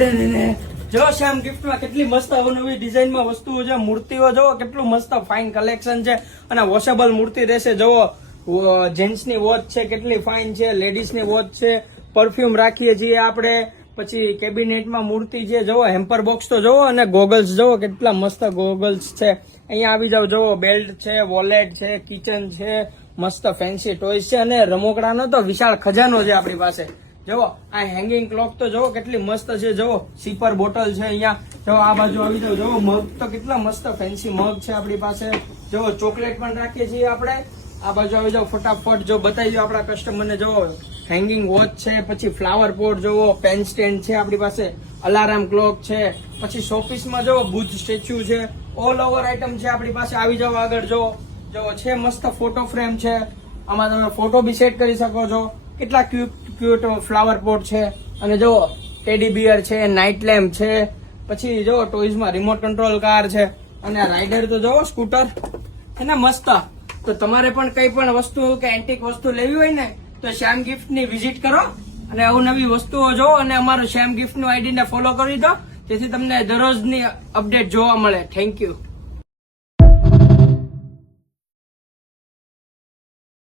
જો શ્યામ ગિફ્ટમાં કેટલી મસ્ત અવનવી ડિઝાઇનમાં વસ્તુઓ છે, મૂર્તિઓ જોવો કેટલું મસ્ત ફાઇન કલેક્શન છે અને વોશેબલ મૂર્તિ રહેશે. જોવો જેન્ટ્સની વોચ છે કેટલી ફાઇન છે, લેડીઝની વોચ છે, પરફ્યુમ રાખીએ છીએ આપણે, પછી કેબિનેટમાં મૂર્તિ છે. જોવો હેમ્પર બોક્સ તો જોવો અને ગોગલ્સ જોવો કેટલા મસ્ત ગોગલ્સ છે. અહીંયા આવી જાવ, જોવો બેલ્ટ છે, વોલેટ છે, કિચન છે, મસ્ત ફેન્સી ટોયસ છે અને રમકડાનો તો વિશાળ ખજાનો છે આપણી પાસે. જોવો આ હેંગિંગ ક્લોક તો જોવો કેટલી મસ્ત છે. જોવો સીપર બોટલ છે અહીંયા. જો આ બાજુ આવી જાવ, જોવો મગ તો કેટલા મસ્ત ફેન્સી મગ છે આપણી પાસે. જોવો ચોકલેટ પણ રાખીએ છીએ આપણે. આ બાજુ આવી જાવ ફટાફટ, જો બતાવી દો આપણા કસ્ટમરને. જોવો હેંગિંગ વોચ છે, પછી ફ્લાવર પોટ જોવો, પેન સ્ટેન્ડ છે આપણી પાસે, અલાર્મ ક્લોક છે, પછી શોપીસમાં જોવો બુદ્ધ સ્ટેચ્યુ છે, ઓલ ઓવર આઈટમ છે આપણી પાસે. આવી જાવ આગળ, જોવો છે મસ્ત ફોટો ફ્રેમ છે, આમાં તમે ફોટો બી સેટ કરી શકો છો. કેટલા ક્યુટ ફ્લાવર પોટ છે અને જો ટેડી બિયર છે, નાઇટ લેમ્પ છે, પછી જો ટોયઝમાં રિમોટ કંટ્રોલ કાર છે અને રાઇડર તો જોવો સ્કૂટર છે ને મસ્ત. તો તમારે પણ કઈ પણ વસ્તુ કે એન્ટિક વસ્તુ લેવી હોય ને તો શ્યામ ગિફ્ટ ની વિઝિટ કરો અને અવનવી વસ્તુઓ જો અને અમારું શ્યામ ગિફ્ટ નું આઈડી ને ફોલો કરી દો, જેથી તમને દરરોજની અપડેટ જોવા મળે. Thank you.